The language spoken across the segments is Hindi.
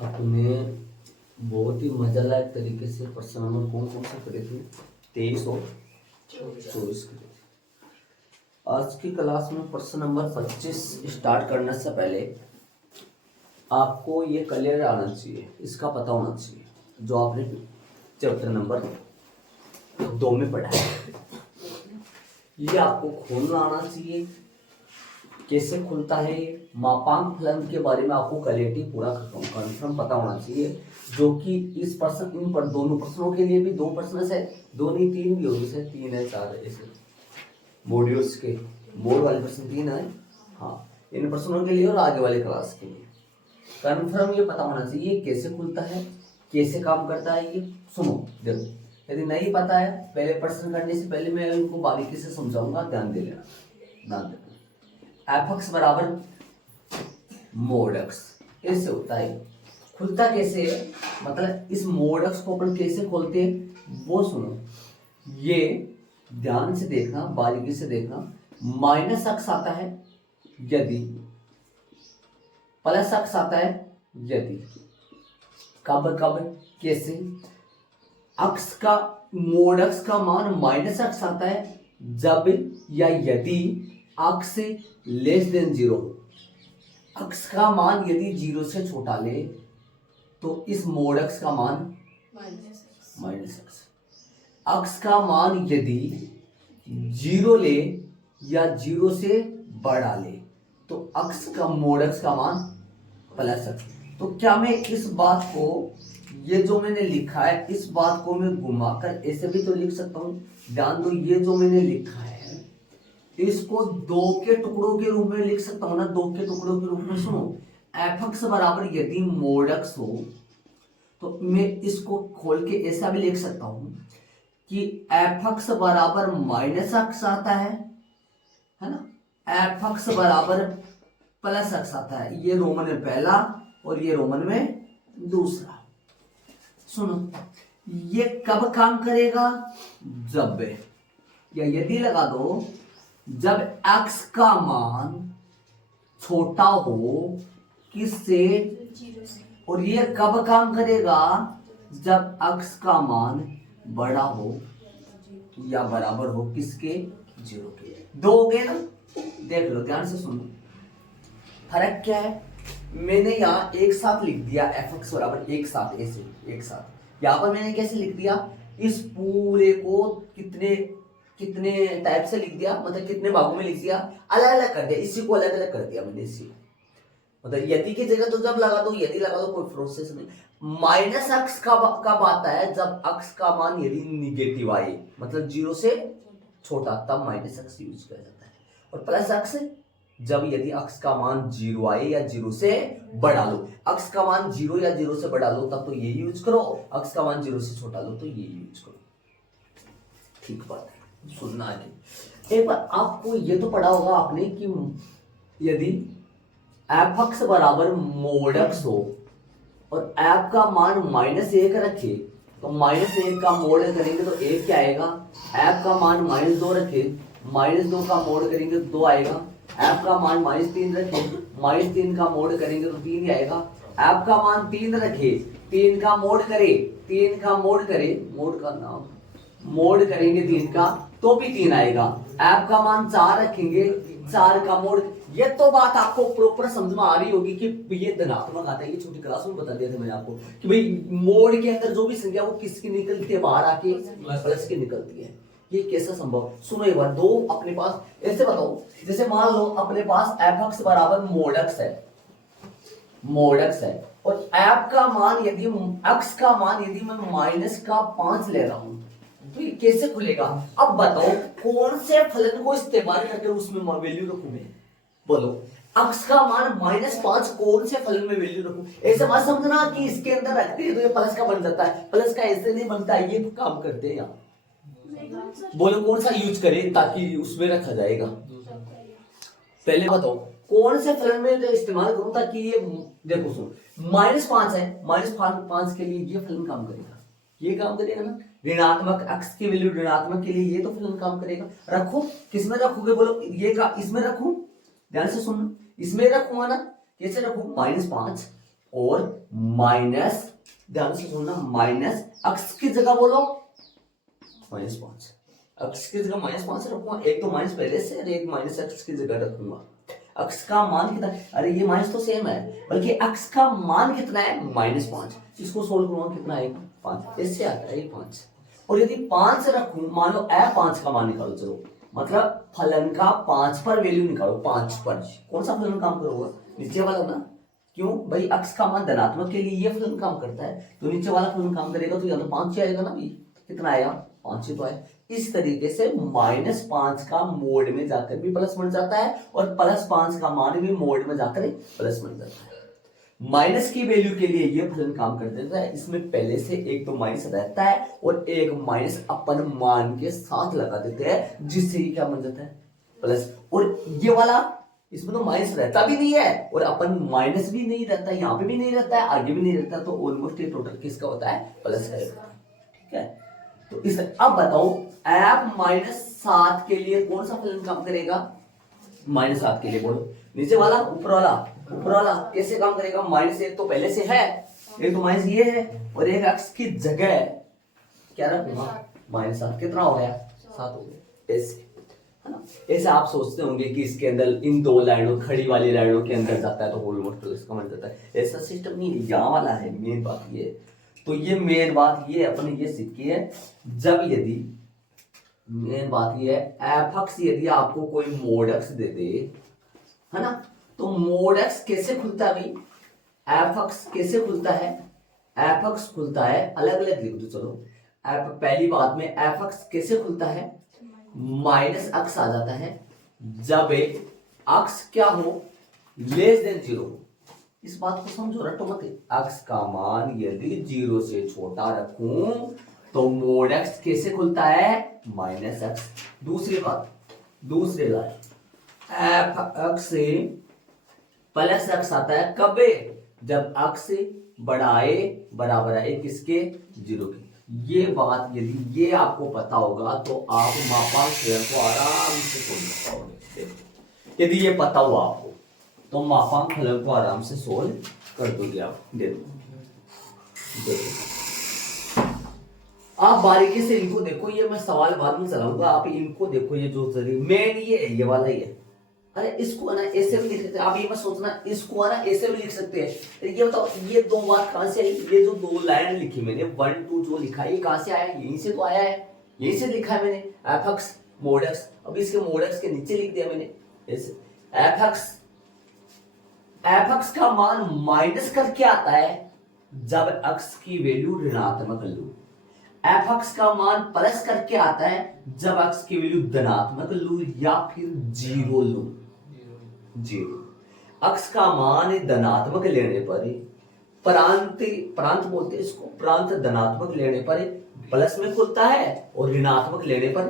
अपने बहुत ही मजा तरीके से प्रश्न नंबर कौन कौन से करे थे? 23 और 24 करे थे। आज की क्लास में प्रश्न नंबर 25 स्टार्ट करने से पहले आपको ये क्लियर आना चाहिए, इसका पता होना चाहिए जो आपने चैप्टर नंबर 2 में पढ़ा है। ये आपको खोलना आना चाहिए, कैसे खुलता है ये मापांक फलन के बारे में आपको क्लैरिटी पूरा कंफर्म पता होना चाहिए। जो कि इस प्रश्न इन पर दोनों प्रश्नों के लिए भी 2 प्रश्न है, 2 नहीं 3 भी होगी, 3 है 4 ऐसे मॉड्यूल्स के बोर्ड वाले प्रश्न 3 है। हाँ, इन प्रश्नों के लिए और आगे वाले क्लास के लिए कंफर्म ये पता होना चाहिए कैसे खुलता है, कैसे काम करता है। ये सुनो, देखो, यदि नहीं पता है पहले प्रश्न करने से पहले मैं इनको बारीकी से समझाऊंगा, ध्यान दे लेना, ध्यान देना। एफ बराबर मोड एक्स ऐसे होता है, खुलता कैसे है, मतलब इस मोड एक्स को अपन कैसे खोलते हैं वो सुनो। ये ध्यान से देखना, बारीकी से देखना। माइनस एक्स आता है यदि, प्लस एक्स आता है यदि, कब कब कैसे, एक्स का मोड एक्स का मान माइनस एक्स आता है जब या यदि एक्स से लेस देन 0 हो। एक्स का मान यदि 0 से छोटा ले तो इस मोड एक्स का मान माइनस एक्स। एक्स का मान यदि 0 ले या 0 से बड़ा ले तो एक्स का मोड एक्स का मान प्लस एक्स। तो क्या मैं इस बात को, ये जो मैंने लिखा है इस बात को मैं घुमाकर ऐसे भी तो लिख सकता हूं। ध्यान दो, ये जो मैंने लिखा है इसको 2 के टुकड़ों के रूप में लिख सकता हूं ना, 2 के टुकड़ों के रूप में। सुनो, एफ एक्स बराबर यदि मोड एक्स हो तो मैं इसको खोल के ऐसा भी लिख सकता हूं कि एफ एक्स बराबर माइनस एक्स आता है ना, एफ एक्स बराबर प्लस एक्स आता है। ये रोमन में पहला और ये रोमन में दूसरा। सुनो, ये कब काम करेगा, जब, या यदि लगा दो, जब x का मान छोटा हो किससे, और ये कब काम करेगा, जब x का मान बड़ा हो या बराबर हो किसके, 0 के। 2 हो गए ना, देख लो ध्यान से सुनो। फर्क क्या है, मैंने यहाँ एक साथ लिख दिया एफ एक्स बराबर एक साथ, ऐसे एक साथ। यहाँ पर मैंने कैसे लिख दिया, इस पूरे को कितने कितने टाइप से लिख दिया, मतलब कितने भागों में लिख दिया, अलग अलग कर दिया, इसी को अलग अलग कर दिया मैंने इसी। मतलब यदि की जगह तो जब लगा दो, यदि लगा दो, कोई प्रोसेस नहीं। माइनस एक्स कब आता है, जब एक्स का मान यदि निगेटिव आए, मतलब 0 से छोटा, तब माइनस एक्स यूज किया जाता है। और प्लस एक्स जब यदि एक्स का मान 0 आए या 0 से बड़ा लो। एक्स का मान 0 या 0 से बड़ा लो तब तो ये यूज करो, एक्स का मान 0 से छोटा लो तो ये यूज करो। ठीक बात है, सुनना आगे। एक बार आपको ये तो पढ़ा होगा आपने कि यदि एफ एक्स बराबर मोड एक्स हो और एफ का मान -1 रखे तो -1 का मोड करेंगे तो 1 क्या आएगा। एफ का मान -2 रखे, -2 का मोड करेंगे तो 2 आएगा। एफ का मान -3 रखे, -3 का मोड करेंगे तो 3 ही आएगा। एफ का मान 3 रखे, 3 का मोड करे, 3 का मोड करे, मोड का नाम मोड करेंगे 3 का तो भी 3 आएगा। एफ का मान 4 रखेंगे, 4 का मोड। ये तो बात आपको प्रॉपर समझ में आ रही होगी कि ये धनात्मक आता है। ये छोटी क्लास में बता दिया था मैंने आपको कि भाई मोड के अंदर जो भी संख्या वो किसकी निकलती है, बाहर आके प्लस की निकलती है। ये कैसा संभव, सुनो एक बार। 2 अपने पास ऐसे बताओ, जैसे मान लो अपने पास एफ एक्स बराबर मोड एक्स है, मोड एक्स है, और एफ का मान यदि एक्स का मान यदि मैं -5 ले रहा हूं तो ये कैसे खुलेगा। अब बताओ कौन से फलन को इस्तेमाल करके उसमें वैल्यू रखूं मैं, बोलो। एक्स का मान -5 कौन से फलन में वैल्यू रखूं। ऐसे मत समझना कि इसके अंदर रखते हैं तो ये प्लस का बन जाता है, प्लस का ऐसे नहीं बनता है। ये काम करते हैं यहाँ, बोलो कौन सा यूज करें ताकि उसमें रखा जाएगा। पहले बताओ कौन से फलन में इस्तेमाल करूं ताकि ये, देखो सुनो, -5 है, -5 के लिए ये फलन काम करेगा, ये काम करेगा ना। ऋणात्मक एक्स की वैल्यू ऋणात्मक के लिए ये तो फलन काम करेगा। रखो, किसमें रखोगे, बोलो। ये का इसमें रखूं, ध्यान से सुनो, इसमें रखूंगा ना, कैसे रखूं, -5 और माइनस, ध्यान से सुनना, माइनस अक्स की जगह बोलो -5, अक्स की जगह -5 रखूंगा, एक तो माइनस पहले से और एक माइनस अक्स की जगह रखूंगा। अक्स का मान कितना, अरे ये माइनस तो सेम है, बल्कि अक्स का मान कितना है -5, इसको सोल्व करूंगा कितना है 5, इससे आता है 5। और यदि 5 रखूं, मान लो ए5 का मान निकालो, चलो मतलब फलन का 5 पर वैल्यू निकालो, 5 पर कौन सा फलन काम करोगा, नीचे वाला ना, क्यों भाई, अक्स का मान धनात्मक के लिए ये फलन काम करता है, तो नीचे वाला फलन काम करेगा, तो या तो 5 ही आएगा ना भाई, कितना आएगा 5 ही तो आए। इस तरीके से -5 का मोड में जाकर भी प्लस बन जाता है और +5 का मान भी मोड में जाकर प्लस बन जाता है। माइनस की वैल्यू के लिए ये फलन काम कर देता है, इसमें पहले से एक तो माइनस रहता है और एक माइनस अपन मान के साथ लगा देते हैं, जिससे ये क्या बन जाता है प्लस। और ये वाला, इसमें तो माइनस रहता भी नहीं है और अपन माइनस भी नहीं रहता, यहाँ पे भी नहीं रहता है, आगे भी नहीं रहता, तो ऑलमोस्ट ये टोटल किसका होता है, प्लस का। ठीक है, तो इस अब बताओ f -7 के लिए कौन सा फलन काम करेगा, -7 के लिए बोलो, नीचे वाला ऊपर वाला, ऊपर वाला कैसे काम करेगा, -1 तो पहले से है, एक तो माइनस ये है और एक अक्स की जगह क्या रखूंगा -7, कितना हो गया 7 हो गया, ऐसे है ना। ऐसे आप सोचते होंगे कि इसके अंदर इन दो लाइनों, खड़ी वाली लाइनों के अंदर जाता है तो ऑलमोस्ट प्लस का बन जाता है, ऐसा सिस्टम नहीं है, यहाँ वाला है मेन बात ये। तो ये मेन बात ये अपने ये सीखी है, जब यदि मेन बात ये है एफ यदि आपको कोई मोड एक्स दे दे, है ना, तो मोड एक्स कैसे खुलता है भाई, एफ कैसे खुलता है, एफ खुलता है, अलग अलग लिख दो चलो। पहली बात में एफ कैसे खुलता है, माइनस अक्स आ जाता है जब एक अक्स क्या हो, <0 इस बात को समझो, रटो मत, अक्स का मान यदि 0 से छोटा रखूं तो मोड एक्स कैसे खुलता है, -x। दूसरी बात, दूसरे लाइन एफ एक्स से +x आता है कब, जब x बढ़ाए बराबर है किसके, 0 के। ये बात यदि ये आपको पता होगा तो आप मापांक थ्योरम को आराम से सोल्व पाओगे। यदि ये पता हुआ आपको तो मापांक फलन को आराम से सोल्व कर दोगे आप। देखो आप बारीकी से इनको देखो, ये मैं सवाल बाद में चलाऊंगा, आप इनको देखो, ये जो मेन ये वाला ही है। अरे इसको ना ऐसे भी लिख सकते हैं आप, ये मत सोचना इसको ना ऐसे भी लिख सकते हैं। ये बताओ ये दो बात कहां से आई, ये जो दो लाइन लिखी मैंने 1 2 जो लिखा है ये कहां से आया, यहीं से तो आया है, यहीं से लिखा है मैंने एफ मोड एक्स। अब इसके मोड एक्स के नीचे लिख दिया मैंने ऐसे, एफ एक्स का मान माइनस करके आता है जब एक्स की वैल्यू ऋणात्मक लूं, एफ एक्स का मान प्लस करके आता है जब एक्स की वैल्यू धनात्मक लूं या फिर 0 लूं। 0 एक्स का मान धनात्मक लेने पर प्रांत बोलते हैं इसको, प्रांत धनात्मक लेने पर प्लस में खुलता है और ऋणात्मक लेने पर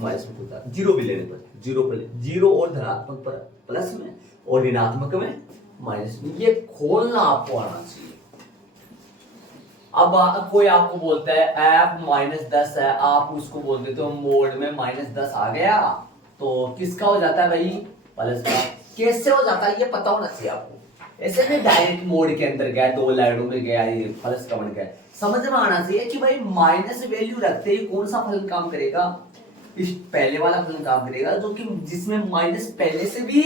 माइनस में खुलता है। 0 भी लेने पर, 0 और धनात्मक पर प्लस में और ऋणात्मक में माइनस में, ये खोलना आपको आना चाहिए। अब कोई आपको बोलता है एफ -10 है, आप उसको बोल देते हो मोड में -10 आ गया तो किसका हो जाता है भाई, प्लस का। कैसे हो जाता है ये पता होना चाहिए आपको, ऐसे नहीं डायरेक्ट मोड के अंदर गया, दो लाइनों में गया, ये प्लस का बन गया। समझ में आना चाहिए कि भाई माइनस वैल्यू रखते ही कौन सा फलन काम करेगा, इस पहले वाला फलन काम करेगा जो कि जिसमें माइनस पहले से भी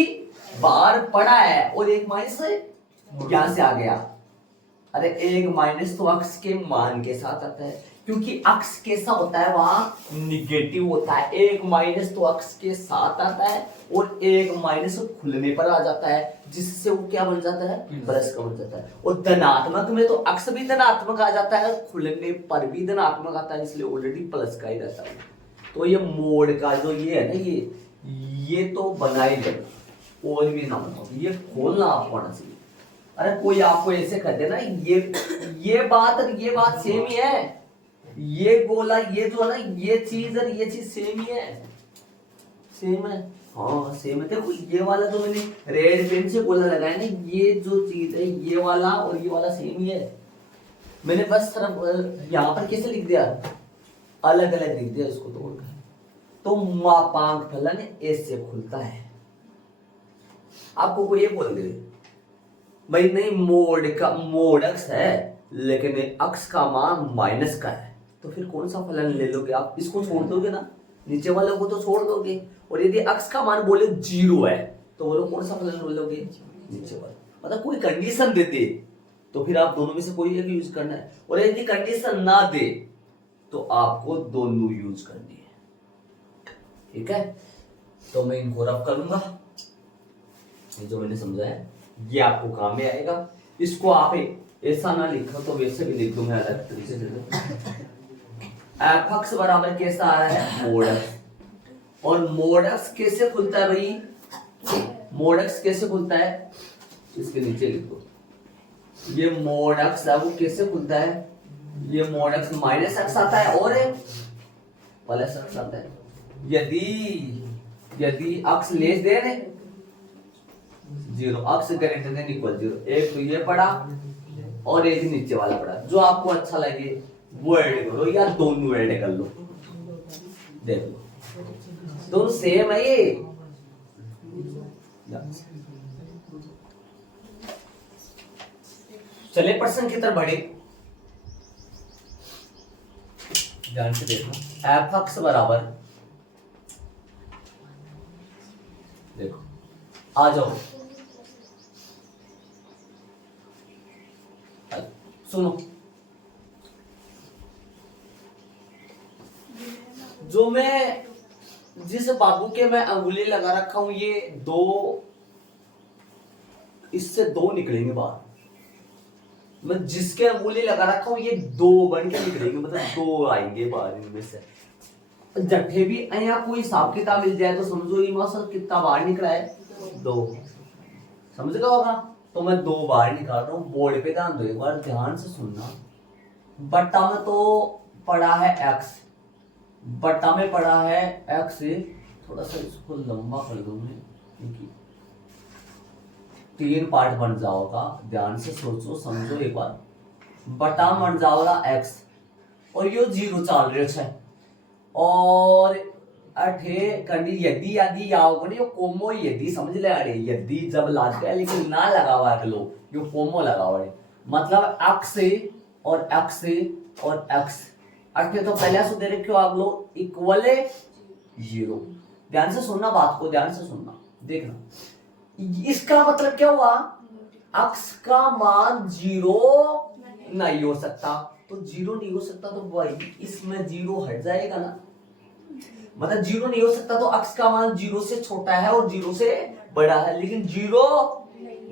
बार पड़ा है और एक माइनस यहां से आ गया। अरे एक माइनस तो अक्स के मान के साथ आता है, क्योंकि अक्स कैसा होता है वहां निगेटिव होता है। एक माइनस तो अक्स के साथ आता है और एक माइनस खुलने पर आ जाता है, जिससे वो क्या बन जाता है, प्लस का बन जाता है। और धनात्मक में तो अक्स भी धनात्मक आ जाता है, खुलने पर भी धनात्मक आता है, इसलिए ऑलरेडी प्लस का ही रहता है। तो ये मोड का जो ये है ना, ये तो बना ही जाएगा और भी ना बताओ, ये खोलना आपको आना चाहिए। अरे कोई आपको ऐसे कर देना, ये बात सेम ही है, ये गोला ये जो है ना, ये चीज और ये चीज सेम ही है, सेम है, हाँ सेम है। देखो ये वाला जो मैंने रेड पेन से गोला लगाया ना, ये जो चीज है ये वाला और ये वाला सेम ही है। मैंने बस सिर्फ यहाँ पर कैसे लिख दिया, अलग अलग लिख दिया इसको तोड़कर। तो मापांक फलन ऐसे खुलता है। आपको कोई ये बोल दे भाई नहीं, मोड x है लेकिन अक्स का मान माइनस का है, तो फिर कौन सा फलन ले लोगे आप? इसको छोड़ दोगे ना, नीचे वाले को तो छोड़ दोगे। और यदि अक्स का मान बोले 0 है तो बोलो कौन सा फलन ले लोगे? नीचे वाला। मतलब कोई कंडीशन देते तो फिर आप दोनों में से कोई एक यूज करना है, और यदि कंडीशन ना दे तो आपको दोनों यूज करनी है। ठीक है, तो मैं इनको रब करूंगा, ये जो मैंने समझाया ये आपको काम में आएगा। इसको आप ऐसा ना लिखो तो वैसे भी लिख दो, मैं अलग तरीके से लिख दूं। एफ एक्स बराबर कैसा आ रहा है? Mode x. और मोड एक्स कैसे खुलता है भाई? मोड एक्स कैसे खुलता है? इसके नीचे लिख दो, ये मोड एक्स है वो कैसे खुलता है? ये मोड एक्स माइनस एक्स आता है और प्लस एक्स आता है। यदि x less than 0, x greater than equal 0, एक तो ये पड़ा और एक नीचे वाला पड़ा, जो आपको अच्छा लगे वो ऐड करो या दोनों ऐड कर लो। देख लो दोनों सेम है ये। चले प्रश्न की तरफ बढ़े, ध्यान से देखो। एफ एक्स बराबर, देखो आ जाओ, सुनो, जो मैं जिस बाबू के मैं अंगुली लगा रखा हूं, ये दो, इससे दो निकलेंगे बाहर। मैं जिसके अंगुली लगा रखा हूं ये दो बन के निकलेंगे, मतलब दो आएंगे बाहर इनमें से। जट्ठे भी यहाँ कोई हिसाब किताब मिल जाए तो समझो ये मौसम कितना बाहर निकला है? 2। समझ गया होगा? तो मैं 2 बाहर निकाल रहा हूँ। बोर्ड पे ध्यान दो, एक बार ध्यान से सुनना। बट्टा में तो पड़ा है x, बट्टा में पड़ा है x, थोड़ा सा इसको लंबा कर दूं मैं क्योंकि 3 पार्ट बन जाओगा। ध्यान से सोचो समझो एक बार। बटा बन जाओगा x और यो 0 चाल रहे है, और अठे कंडी यदि आओगे ना, यो कोमो यदि समझ ले। अरे यदि जब लाते हैं लेकिन ना लगावा लो, यो कोमो लगावा है, मतलब x और x और x। अठे तो पहले से दे रखे हो आप लोग इक्वल 0। ध्यान से सुनना बात को, ध्यान से सुनना, देखना। इसका मतलब क्या हुआ? x का मान 0 नहीं हो सकता, तो 0 नहीं हो सकता तो भाई इसमें 0 हट जाएगा ना। मतलब 0 नहीं हो सकता तो x का मान 0 से छोटा है और 0 से बड़ा है, लेकिन 0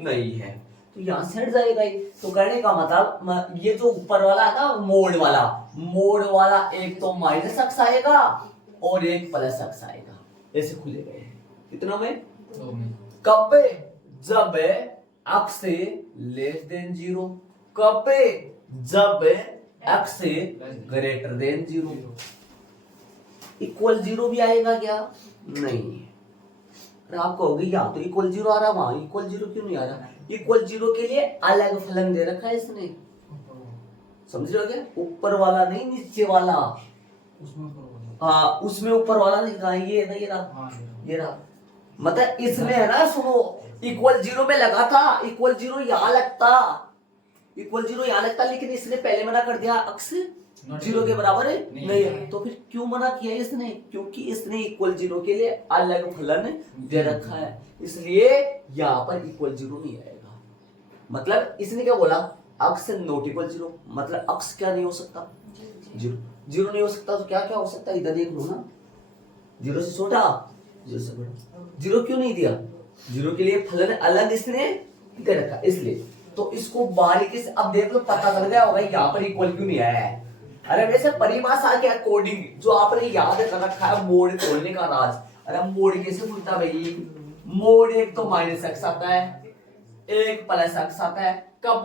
नहीं है तो यहां से हट जाएगा ये। तो कहने का मतलब ये जो ऊपर वाला है ना, मोड वाला एक तो माइनस x आएगा और एक प्लस x आएगा, ऐसे खुलेगा ये। कितना में? कब? जब x लेस देन 0। कब? जब x ग्रेटर देन 0। इक्वल 0 भी आएगा क्या? नहीं। आप कहोगे या तो इक्वल 0 आ रहा, वहां इक्वल 0 क्यों नहीं आ रहा? इक्वल 0 के लिए अलग फलन दे रखा है इसने, समझ रहे हो क्या? ऊपर वाला नहीं, नीचे वाला। हाँ, उसमें ऊपर वाला नहीं कहा, ये ना, ये रहा। मतलब इसमें है ना, सुनो, इक्वल 0 में लगा था, इक्वल 0 यहाँ लगता, इक्वल 0 यहाँ लगता, लेकिन इसने पहले मना कर दिया x 0 के बराबर है नहीं है। तो फिर क्यों मना किया इसने? क्योंकि इसने इक्वल 0 के लिए अलग फलन दे रखा है, इसलिए यहाँ पर इक्वल 0 नहीं आएगा। मतलब इसने क्या बोला? x नॉट इक्वल 0, मतलब x क्या नहीं हो सकता? 0 नहीं हो सकता, तो क्या क्या हो सकता है? इधर देख लो ना, 0 से छोटा, 0 से बड़ा। 0 क्यों नहीं दिया? 0 के लिए फलन अलग इसने दे रखा, इसलिए। तो इसको बारीकी से अब देख लो, पता चल गया होगा यहाँ पर इक्वल क्यों नहीं आया है। अरे वैसे परिभाषा के अकॉर्डिंग जो आपने याद कर रखा है मोड खोलने का राज। अरे मोड कैसे खुलता भाई? मोड एक तो माइनस x आता है, एक प्लस x आता है। कब?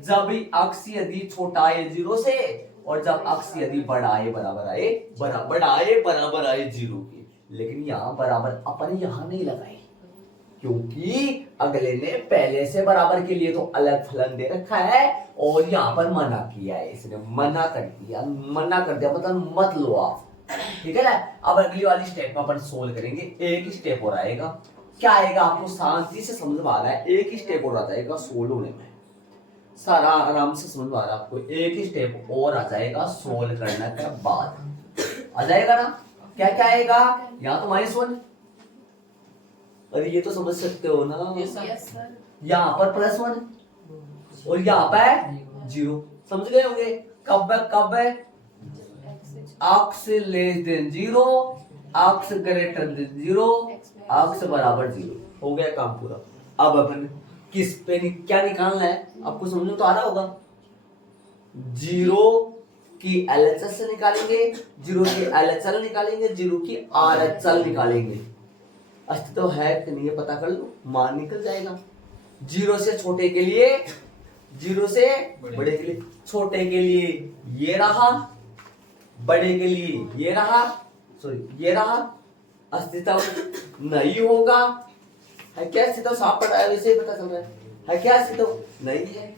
जब x यदि छोटा है 0 से, और जब x यदि बड़ा है बराबर आए 0 के। लेकिन यहाँ बराबर अपन यहाँ नहीं लगाए, क्योंकि अगले ने पहले से बराबर के लिए तो अलग फलन दे रखा है, और यहाँ पर मना किया है इसने, मना कर दिया मतलब मत लो आप। ठीक है ना? अब अगली वाली स्टेप में अपन सोल्व करेंगे। एक ही स्टेप और आएगा, क्या आएगा आपको शांति से समझ में आ रहा है, एक ही स्टेप और आ जाएगा सोल्व होने में, सारा आराम से समझ में आ रहा है आपको, एक ही स्टेप और आ जाएगा सोल्व करने के बाद आ जाएगा ना। क्या क्या आएगा, यहाँ तो -1, अरे ये तो समझ सकते हो ना, यहाँ पर +1 और यहाँ पर 0, समझ गए होंगे। कब है x less than 0, x greater than 0, x बराबर 0, हो गया काम पूरा। अब अपन किस पे क्या निकालना है आपको समझ में तो आ रहा होगा। 0 की LHS से निकालेंगे, 0 की LHL निकालेंगे, 0 की RHL निकालेंगे। अस्तित्व है कि नहीं है पता कर लो, मान निकल जाएगा। 0 से छोटे के लिए, 0 से बड़े के लिए, छोटे के लिए ये रहा, बड़े के लिए ये रहा, सॉरी ये रहा। अस्तित्व नहीं होगा, है क्या अस्तित्व, साफ पड़ा है वैसे ही पता चल रहा है क्या अस्तित्व नहीं है।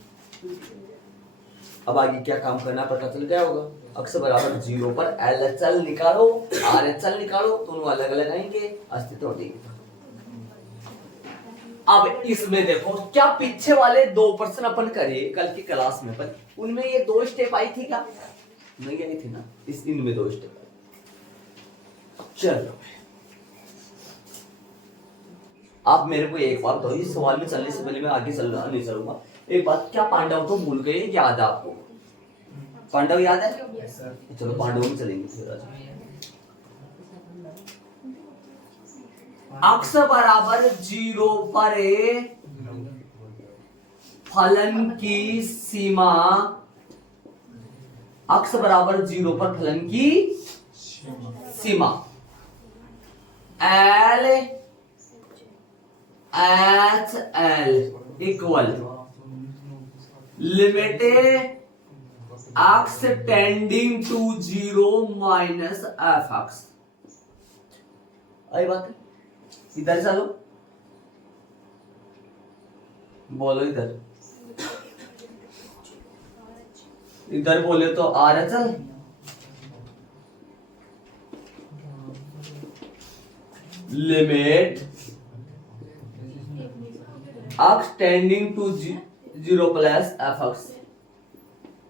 अब आगे क्या काम करना पता चल गया होगा। x बराबर 0 पर LHL निकालो, RHL निकालो, दोनों अलग अलग आएंगे, अस्तित्व ठीक। अब इसमें देखो क्या पीछे वाले 2 प्रश्न अपन करे कल की क्लास में, पर उनमें ये 2 स्टेप आई थी क्या, नहीं आई थी ना, इनमें 2 स्टेप आई। चलो आप मेरे को एक बात बताओ, इस सवाल में चलने से पहले मैं आगे नहीं चलूंगा, एक बात, क्या पांडव तो भूल गए, याद है आपको, पांडव याद है? चलो पांडव में चलेंगे फिर आज। x बराबर 0 पर फलन की सीमा, x बराबर 0 पर फलन की सीमा L H L equal limit x tending to 0 minus f(x). आई बात है, इधर चलो बोलो, इधर बोले तो RHL, limit x tending to 0 plus f(x).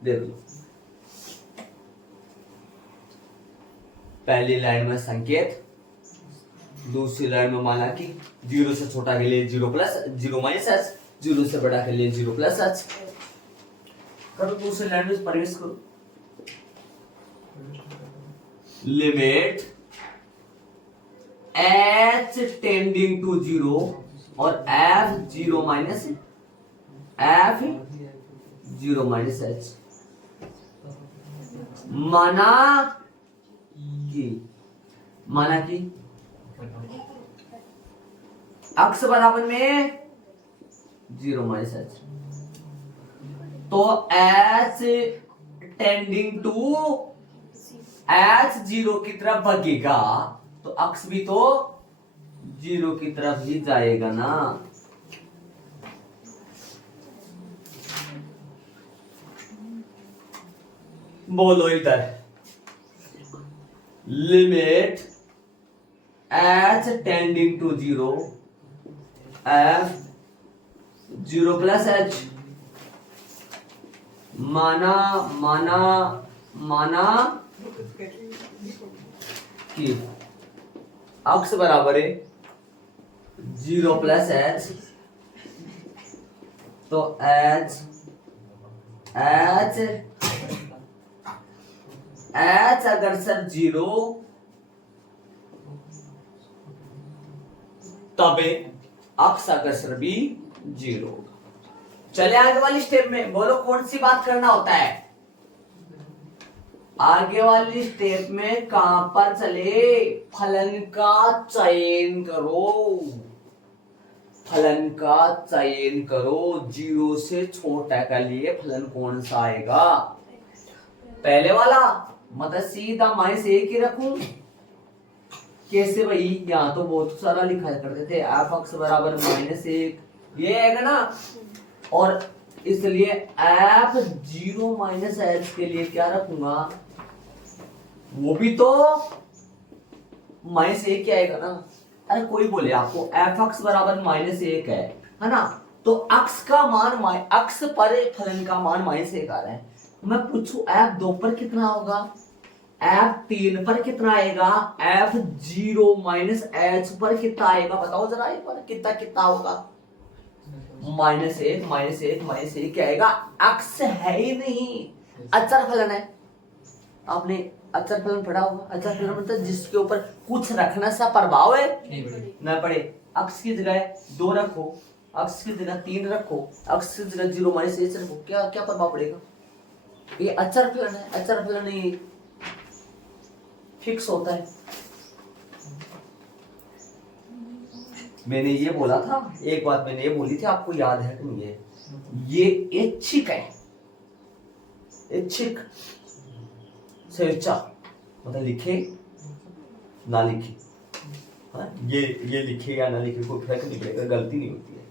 देख लो पहली लाइन में संकेत, दूसरी लाइन में माना कि 0 से छोटा के लिए 0 प्लस 0 माइनस h, 0 से बड़ा के लिए 0 प्लस h। करो दूसरी लाइन में प्रवेश करो, लिमिट h टेंडिंग टू 0 और f 0 minus f 0 minus h। माना कि x बराबर में 0 माइनस h, तो h टेंडिंग टू h 0 की तरफ भागेगा, तो x भी तो 0 की तरफ ही जाएगा ना। बोलो इधर, limit h tending to 0 f 0 plus h, माना कि x बराबर है 0 प्लस h, तो h अगर सर 0 तबे x अगर सर भी 0 होगा। चले आगे वाली स्टेप में, बोलो कौन सी बात करना होता है आगे वाली स्टेप में, कहां पर चले, फलन का चयन करो, फलन का चयन करो, 0 से छोटा के लिए फलन कौन सा आएगा, पहले वाला, मतलब सीधा -1 ही रखूं, कैसे भाई, यहाँ तो बहुत सारा लिखा करते थे, f(x) बराबर -1 ये है ना, और इसलिए f 0 माइनस h के लिए क्या रखूंगा, वो भी तो -1 क्या आएगा ना, अरे कोई बोले आपको एफ अक्स बराबर -1 है ना, तो अक्स का मान अक्स पर फलन का मान -1 आ रहा है। मैं पूछूं एफ 2 पर कितना होगा, एफ 3 पर कितना आएगा, एफ 0 माइनस एच पर कितना आएगा, बताओ जरा एक बार कितना कितना होगा। -1 क्या आएगा, अक्स है ही नहीं, अचर फलन है। आपने अचर फलन पढ़ा होगा, अचर फलन मतलब जिसके ऊपर कुछ रखने से प्रभाव है ना पड़े। अक्स की जगह 2 रखो, अक्स की जगह 3 रखो, अक्स की जगह 0 -1 रखो, क्या क्या प्रभाव पड़ेगा। ये अचर फलन है, अचर फलन नहीं फिक्स होता है। मैंने ये बोला था, एक बात मैंने ये बोली थी, आपको याद है कि नहीं है, ये ऐच्छिक है, ऐच्छिक स्वेच्छा मतलब लिखे ना लिखे, ये लिखे या ना लिखे कोई फर्क नहीं पड़ेगा, गलती नहीं होती है।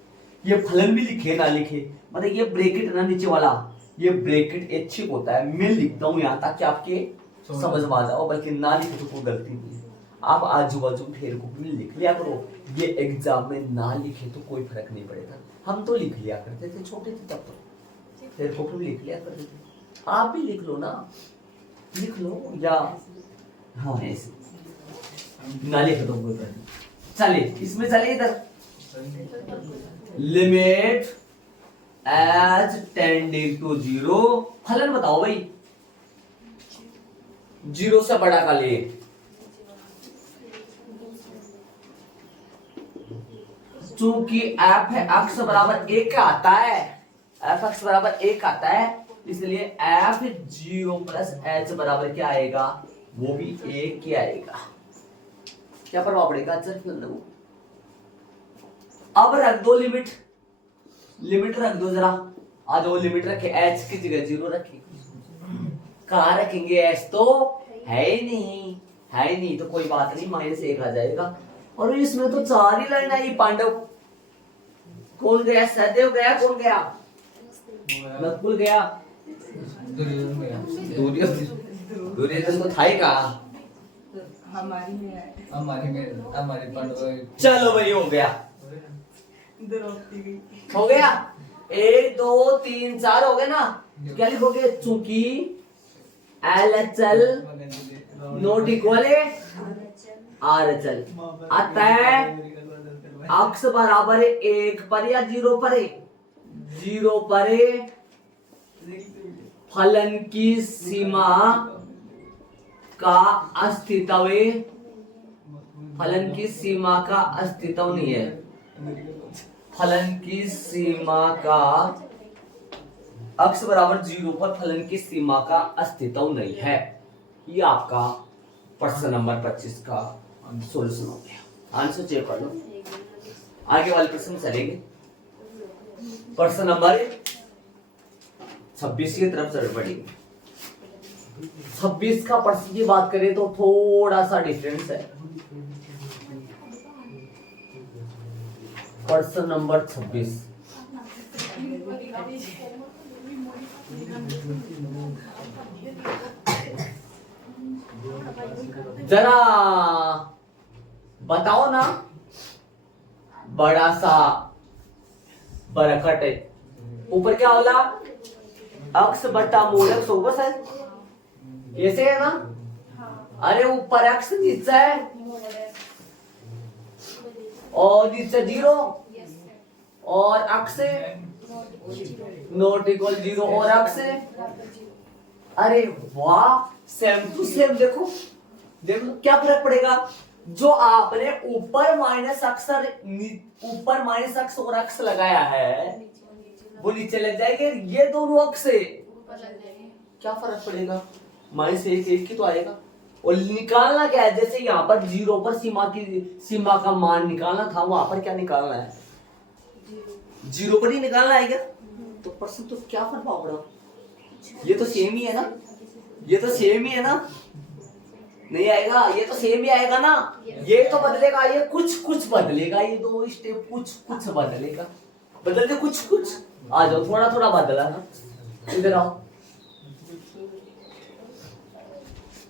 ये फलन भी लिखे ना लिखे, मतलब ये ब्रैकेट ना नीचे वाला, ये ब्रैकेट ऐच्छिक होता है। मैं लिखता हूँ यहाँ ताकि आपके समझ में आ जाओ, बल्कि ना लिखे तो कोई गलती नहीं है। आप आजू बाजू फेर को भी लिख लिया करो, ये एग्जाम में ना लिखे तो कोई फर्क नहीं पड़ेगा। हम तो लिख लिया करते थे छोटे थे तब, तो फेर को भी लिख लिया करते थे, आप भी लिख लो ना, लिख लो या हाँ ऐसे ना लिखे तो कोई फर्क नहीं। चलिए इसमें चलिए इधर, लिमिट एज टेंडिंग टू 0, फलन बताओ भाई 0 से बड़ा का लिए। चूंकि एफ है अक्स बराबर 1 आता है, एफ अक्स बराबर 1 आता है, इसलिए एफ 0 प्लस एच बराबर क्या आएगा, वो भी 1 ही आएगा। क्या प्रभाव पड़ेगा अचर फलन को। अब रख दो लिमिट, लिमिट रख दो जरा, आज वो लिमिट रखे, एच की जगह 0 रखे, कहां रखेंगे, एच तो है ही नहीं, है ही नहीं तो कोई बात नहीं, -1 आ जाएगा। और इसमें तो 4 ही लाइन आई, पांडव कौन गया, सहदेव गया, कौन गया, नकुल गया, दुर्योधन तो था ही कहा, हमारी पांडव। चलो भाई हो गया, हो गया 1 2 3 4 हो गए ना, क्या लिखोगे, चूंकि LHL नॉट इक्वल RHL, अतः अक्स बराबर 1 पर या 0 पर, 0 पर फलन की सीमा का अस्तित्व, फलन की सीमा का अस्तित्व नहीं है, फलन की सीमा का अक्स बराबर 0 पर फलन की सीमा का अस्तित्व नहीं है। ये आपका प्रश्न नंबर 25 का सॉल्यूशन हो गया। आंसर चेक कर लो, आगे वाले प्रश्न चलेंगे। प्रश्न नंबर 26 की तरफ चल पड़ेंगे। 26 का प्रश्न की बात करें तो थोड़ा सा डिफरेंस है। प्रश्न नंबर 26 जरा बताओ ना, बड़ा सा बरकट है, ऊपर क्या होला, अक्स बटा मूल अक्स होगा सर, ऐसे है ना, अरे ऊपर अक्स नीचे है और नीचे 0 और अक्स नॉट इक्वल 0 और अक्स, अरे वाह सेम टू सेम। देखो देखो क्या फर्क पड़ेगा, जो आपने ऊपर माइनस अक्सर ऊपर माइनस अक्स और अक्स लगाया है वो नीचे लग जाएंगे, ये दोनों अक्स से क्या फर्क पड़ेगा, -1 1 ही तो आएगा। और निकालना क्या है, जैसे यहाँ पर 0 पर सीमा का मान निकालना था, वहां पर क्या निकालना है, 0 पर ही निकालना है क्या, तो प्रश्न तो क्या प्रभाव पड़ा, ये तो सेम ही है ना, ये तो सेम ही है ना, नहीं आएगा, ये तो सेम ही आएगा ना, ये तो बदलेगा, ये कुछ कुछ बदलेगा, ये दो स्टेप कुछ कुछ बदलेगा, बदल दे कुछ कुछ, आ जाओ थोड़ा थोड़ा बदला ना, इधर आओ,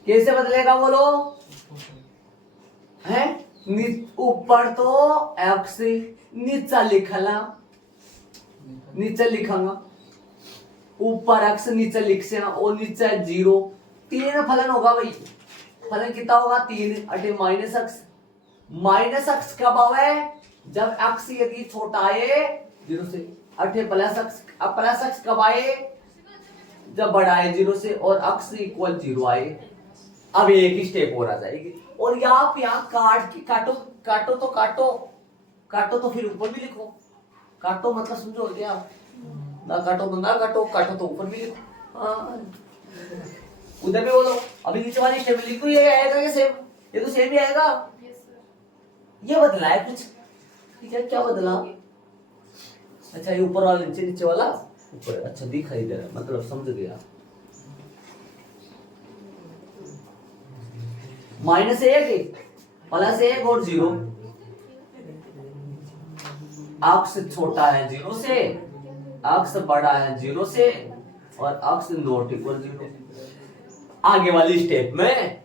कैसे बदलेगा बोलो, है ऊपर तो x नीचा लिखला, नीचे लिखांगा ऊपर x नीचे लिख से ना, और नीचे 0, 3 फलन होगा भाई। फलन कितना होगा 3, अटे माइनस एक्स। माइनस एक्स कब आवे, जब x यदि छोटा है 0 से। अटे प्लस एक्स, अब प्लस एक्स कब आए, जब बड़ा है 0 से और x इक्वल 0 आए। अब एक ही स्टेप और आ जाएगी, और यहाँ काटो काटो तो काटो, काटो तो फिर ऊपर भी लिखो। काटो मतलब समझो क्या, ना काटो तो ना काटो, काटो तो ऊपर भी लिखो। हाँ उधर भी बोलो। अभी नीचे वाली स्टेप लिखो, ये आएगा ये सेम, ये तो सेम ही आएगा। ये बदला है कुछ, ठीक है क्या बदला। अच्छा ये ऊपर वाला नीचे, नीचे वाला ऊपर, अच्छा दिखाई दे रहा है, मतलब समझ गया। -1 +1 और 0, अक्ष छोटा है 0 से, अक्ष बड़ा है 0 से, और अक्ष नॉट इक्वल 0। आगे वाली स्टेप में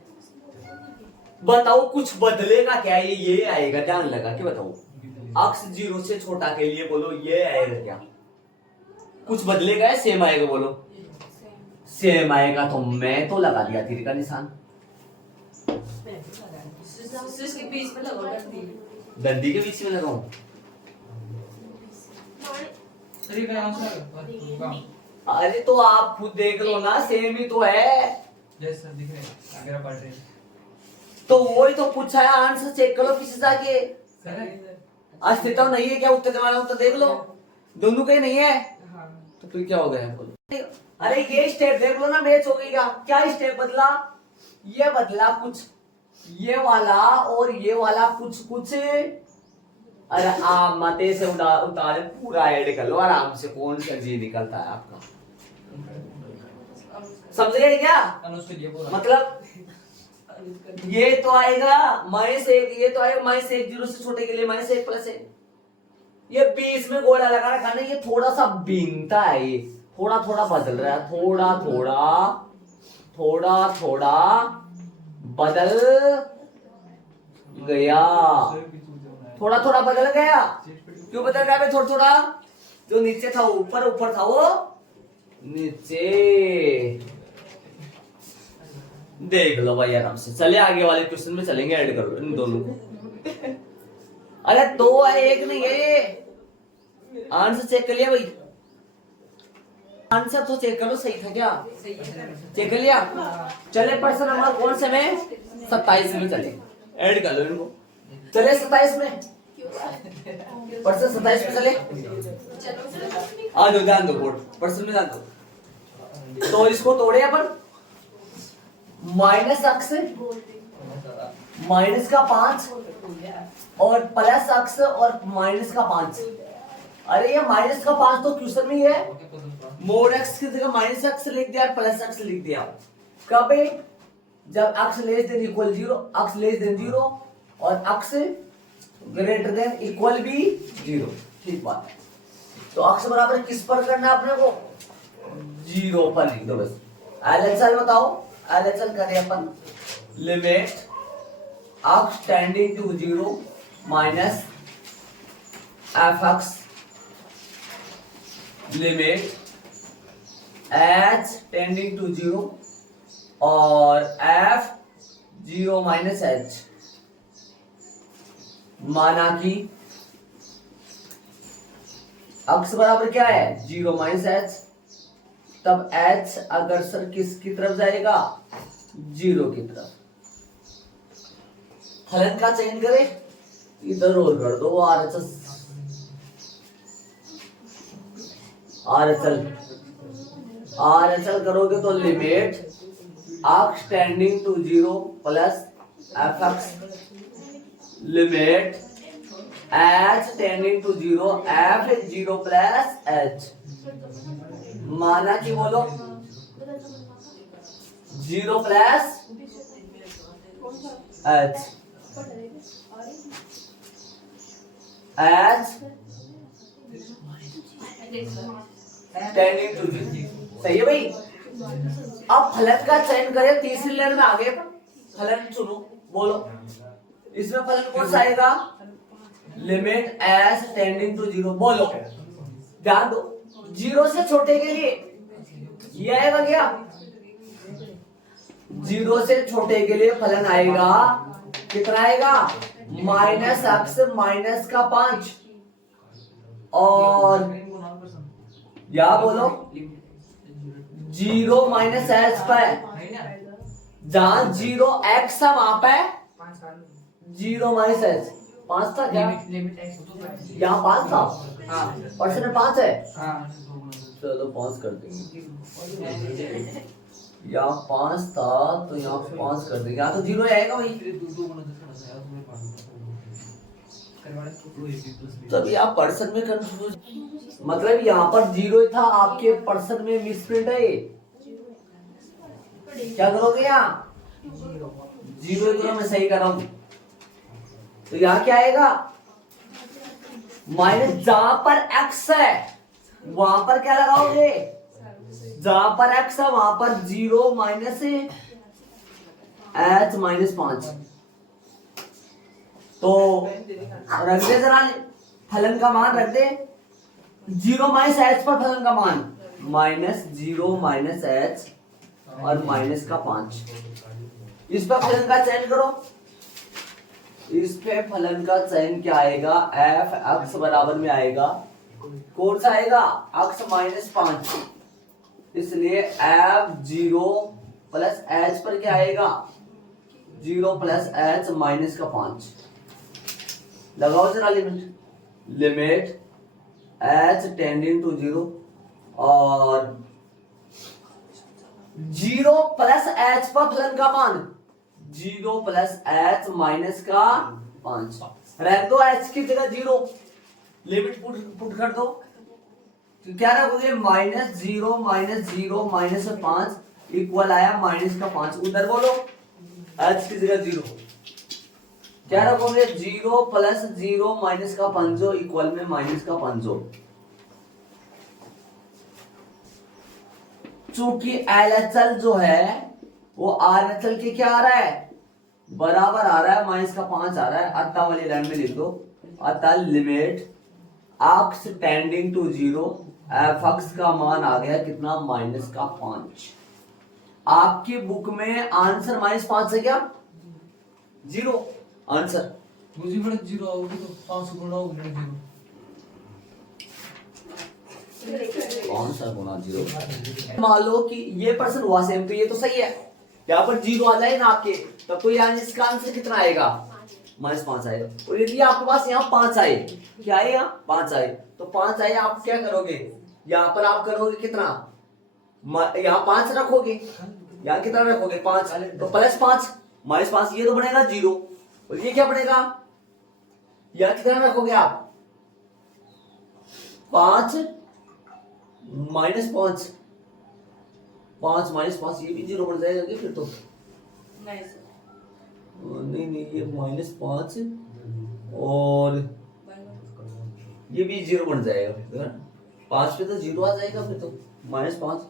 बताओ कुछ बदलेगा क्या, ये आएगा, ध्यान लगा के बताओ। अक्ष 0 से छोटा के लिए बोलो ये आएगा क्या, कुछ बदलेगा या सेम आएगा, बोलो सेम आएगा। तो मैं तो लगा दिया तीर का निशान, बीच में लगाओ, दंडी के बीच में लगाऊं। अरे तो आप खुद देख लो ना, सेम ही तो है। जैसा दिख रहे हैं आगे पढ़ रहे हैं, तो वही तो पूछा है, आंसर चेक करो किसी जाके। अस्तित्व नहीं है क्या उत्तर देवाना, उत्तर देख लो, दोनों का ही नहीं है। तो फिर क्या हो गया बोलो। अरे ये स्टेप देख लो ना, मैच हो गई क्या स्टेप बदला, ये बदला कुछ, ये वाला और ये वाला कुछ कुछ। अरे आप मते से उतारे पूरा ऐड कर लो आराम से, कौन सा जी निकलता है आपका, समझ गए क्या। मतलब ये तो आएगा -1, ये तो आएगा -1 0 से छोटे के लिए -1 +1। ये बीच में गोला लगा रखा ना, ये थोड़ा सा बीनता है, ये थोड़ा थोड़ा बदल रहा है, थोड़ा थोड़ा थोड़ा थोड़ा बदल गया, थोड़ा थोड़ा बदल गया। क्यों बदल गया भाई, थोड़ा थोड़ा, जो नीचे था वो ऊपर, ऊपर था वो नीचे। देख लो भाई आराम से। चले आगे वाले क्वेश्चन में चलेंगे, ऐड कर लो इन दोनों को। अरे 2 है 1 नहीं है, ये आंसर चेक कर लिया भाई, आंसर तो चेक करो सही था क्या, चेक कर लिया। चले प्रश्न नंबर कौन से में, 27 में चले, ऐड कर लो इनको। चले 27 में, प्रश्न 27 में चले, आ जाओ, ध्यान दो बोर्ड प्रश्न में ध्यान दो। तो इसको तोड़े अपन, माइनस अक्ष माइनस का 5 और प्लस अक्ष और माइनस का 5। अरे ये माइनस का 5 तो क्वेश्चन में ही है, मोड एक्स की जगह माइनस एक्स लिख दिया, प्लस एक्स लिख दिया। कब है, जब x less than equal 0, x less than 0 और x ग्रेटर देन इक्वल भी 0। ठीक बात है। तो x बराबर किस पर करना है अपने को, 0 पर लिख दो बस। एलएचएल बताओ, एलएचएल करें अपन, limit x tending to 0 minus fx limit h tending to 0 और f 0 माइनस h, माना कि x बराबर क्या है 0 माइनस h, तब h अग्रसर किसकी तरफ जाएगा, 0 की तरफ। फलन का चयन करें, इधर और कर दो आरएचएल करोगे तो limit x tending to 0 plus fx limit h tending to 0 f 0 plus h, माना कि बोलो 0 plus h, h tending to 0। सही है भाई। अब फलन का चयन करें, तीसरी लाइन में आगे फलन चुनो, बोलो इसमें फलन कौन सा आएगा? Limit S tending to zero. बोलो, ध्यान दो, जीरो से छोटे के लिए ये आएगा क्या? जीरो से छोटे के लिए फलन आएगा, कितना आएगा? माइनस एक्स माइनस का 5। और या बोलो जीरो माइनस एच पे, जहां जीरो एक्स है वहां पे जीरो माइनस एच 5 था क्या? यहाँ 5 था, परसेंट में 5 है। चलो 5 कर देंगे। यहाँ 5 था तो यहाँ 5 कर देंगे। यहाँ तो जीरो आएगा वही। तब यहाँ परसेंट में कंफ्यूज, मतलब यहाँ पर जीरो था, आपके परसेंट में मिसप्रिंट है। क्या करोगे? यहाँ जीरो तो मैं सही कर रहा हूं, तो यहाँ क्या आएगा? माइनस, जहां पर एक्स है वहां पर क्या लगाओगे? जहां पर एक्स है वहां पर जीरो माइनस एच माइनस 5। तो रख दे जरा, फलन का मान रख दे। जीरो माइनस एच पर फलन का मान माइनस जीरो माइनस एच और माइनस का 5। इस पर फलन का चयन करो। इस पे फलन का चयन क्या आएगा? एफ एक्स बराबर में आएगा, कौन सा आएगा? X minus 5। इसलिए एफ जीरो प्लस एच पर क्या आएगा? जीरो प्लस एच माइनस का 5। लगाओ जरा limit, limit H tending to zero और जीरो प्लस एच पर फलन का मान जीरो प्लस एच माइनस का 5। रख दो एच की जगह जीरो, लिमिट पुट कर दो, तो क्या रखोगे? माइनस जीरो माइनस 5 इक्वल आया माइनस का 5। उधर बोलो एच की जगह जीरो, क्या रखोगे? जीरो प्लस जीरो माइनस का 5 इक्वल में माइनस का 5। चूंकि LHL जो है वो RHL के क्या आ रहा है? बराबर आ रहा है, माइनस का 5 आ रहा है। अतः वाली लाइन में लिख दो, अतः limit X tending to zero, F X का मान आ गया कितना? माइनस का 5। आपकी बुक में आंसर माइनस 5 है क्या? Zero answer. जीरो आओगे तो 5 गुना होगा जीरो। कौन सा गुना जीरो? मान लो कि ये पर्सन हुआ सेम, तो ये तो सही है। यहाँ पर जीरो आ जाए ना आपके, तब तो यानी इसका आंसर कितना आएगा? माइनस 5 आएगा। और यदि आपके पास यहाँ 5 आए, क्या आए? यहाँ 5 आए, तो 5 आए, आप क्या करोगे? यहाँ पर आप करोगे कितना? यहाँ 5 रखोगे, यहाँ कितना रखोगे? 5, तो प्लस 5 माइनस 5, ये तो बनेगा जीरो। और ये क्या बनेगा? यहाँ कितना रखोगे आप? 5 माइनस 5, 5 माइनस 5, ये भी जीरो बन जाएगा क्या फिर तो? नहीं सर, नहीं, ये माइनस 5 और ये भी जीरो बन जाएगा। 5 पे तो जीरो आ जाएगा फिर तो, माइनस 5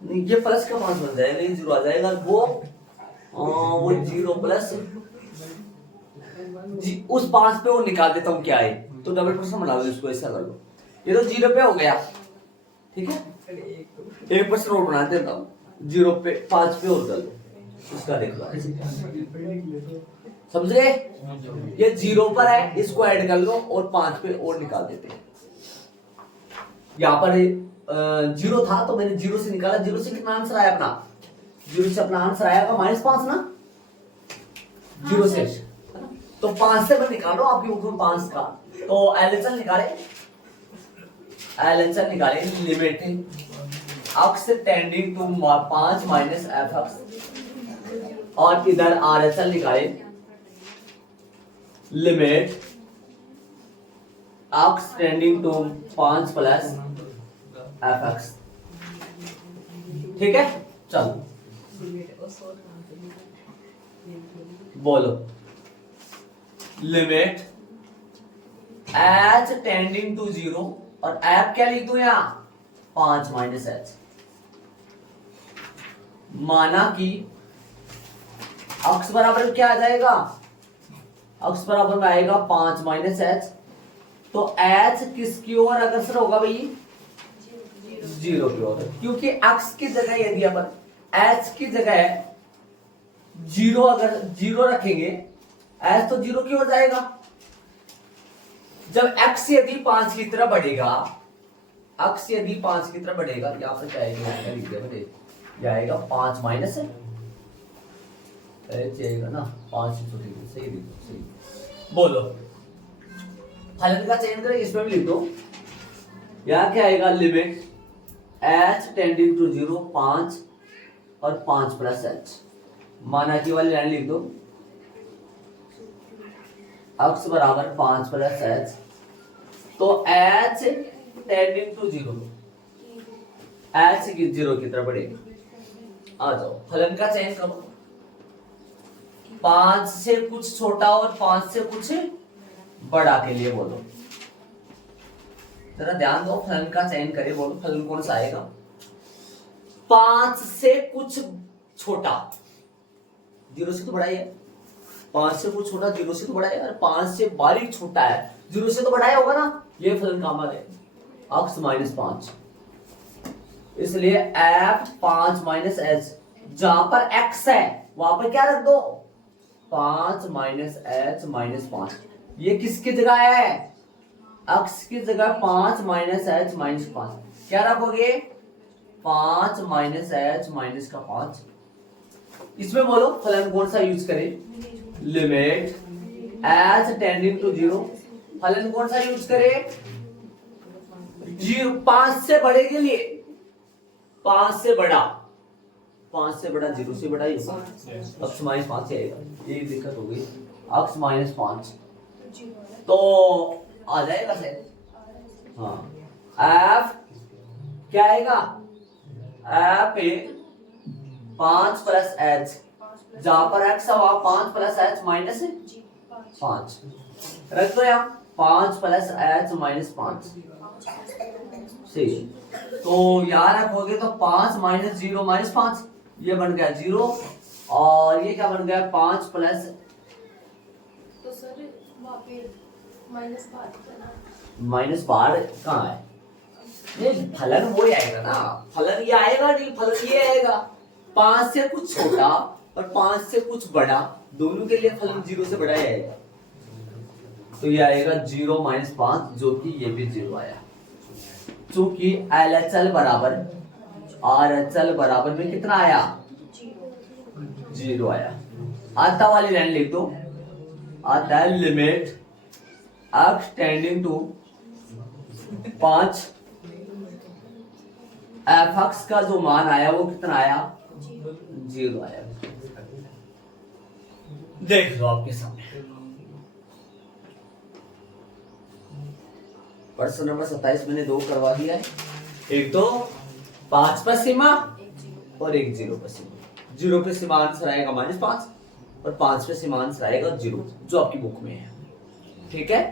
नहीं, ये प्लस का 5 बन जाएगा, ये जीरो आ जाएगा। वो जीरो प्लस उस 5 पे वो निकाल देता हूँ क्या है, तो डबल परसेंट बना लो इसको, ऐसा कर लो। ये तो जीरो पे हो गया, ठीक है। 1% और बना देता हूँ, जीरो पे 5 पे और कर लो, इसका देख लो, समझ गए? ये जीरो पर है, इसको ऐड कर लो और 5 पे और निकाल देते हैं। यहाँ पर जीरो था तो मैंने जीरो से निकाला, जीरो से कितना आंसर आया अपना? जीरो से अपना आंसर आया माइनस 5 ना, जीरो से, तो 5 से मैं निकालो आपकी बुक में 5 का, तो LHL निकाले, LHL निकाले, limit X tending to 5 minus F X, और इधर RHL निकाले, limit X tending to 5 plus F X, ठीक है। चलो बोलो, limit H tending to zero, और एफ क्या लिख दू यहां? 5 माइनस एच। माना कि एक्स बराबर क्या आ जाएगा? x बराबर में आएगा 5 माइनस एच। तो h किसकी ओर अग्रसर होगा भाई? 0 की ओर, क्योंकि x की जगह यदि अपन h की जगह 0 अगर 0 रखेंगे, h तो 0 की ओर जाएगा। जब x यदि 5 की तरफ बढ़ेगा, x यदि 5 की तरफ बढ़ेगा, यहां पर क्या आएगा? लिख दिया मैंने, यह आएगा 5 माइनस एच आएगा ना, 5 से छोटी, सही लिखो, सही बोलो। फलन का चयन करें, इसमें भी लिख दो। यहां क्या आएगा? लिमिट h टेंडिंग टू 0, 5 और 5 प्लस एच। माना की वाली लाइन लिख दो, x बराबर 5 प्लस एच। तो h टेंडिंग टू 0, h की 0 की तरफ बढ़ेगी। आ जाओ, फलन का चयन करो। 5 से कुछ छोटा और 5 से कुछ बड़ा के लिए बोलो। जरा ध्यान दो, फलन का चयन करे, बोलो फलन कौन सा आएगा? 5 से कुछ छोटा, 0 से तो बड़ा ही है। 5 से कुछ छोटा 0 से तो बड़ा है, और 5 से बारीक छोटा है, 0 से तो बड़ा ही होगा ना। ये फलन काम है x माइनस 5। इसलिए f 5 माइनस एच, जहां पर x है वहां पर क्या रख दो? 5 माइनस एच माइनस 5। ये किसकी जगह है? x की जगह 5 माइनस एच माइनस 5। क्या रखोगे? 5 माइनस एच माइनस का 5। इसमें बोलो फलन कौन सा यूज करें? Limit h tending to 0। फलन कौन सा यूज करें? 5 से बड़े के लिए, 5 से बड़ा, 5 से बड़ा 0 से बड़ा ही होगा, x माइनस 5 से आएगा। ये दिक्कत हो गई, x माइनस 5 तो आ जाएगा सर। हाँ, f क्या आएगा? f 5 प्लस h, जहां पर x है वहां 5 प्लस h माइनस 5 रख दो। यहाँ 5 प्लस h माइनस 5 सही। तो यहाँ रखोगे तो 5 माइनस 0 माइनस 5, ये बन गया 0, और ये क्या बन गया? 5 प्लस, तो सर वहाँ पे माइनस बाहर कहाँ है? ये फलन वो ही आएगा ना, फलन ये आएगा नहीं, फलन ये आएगा। 5 से कुछ छोटा और 5 से कुछ बड़ा, दोनों के लिए फलन 0 से बड़ा ही आएगा। तो ये आएगा 0 माइनस 5, जो कि ये भी 0 आया। चूंकि LHL बराबर RHL बराबर में कितना आया? 0 आया। आता वाली लाइन लिख दो, आता है limit x tending to 5, fx का जो मान आया वो कितना आया? 0 आया। देख लो आपके सामने प्रश्न नंबर 27 मैंने 2 करवा दिया है। एक तो 5 पर सीमा और एक 0 पर सीमा। 0 पे सीमा आंसर आएगा -5 और 5 पे सीमा आंसर आएगा 0, जो आपकी बुक में है। ठीक है,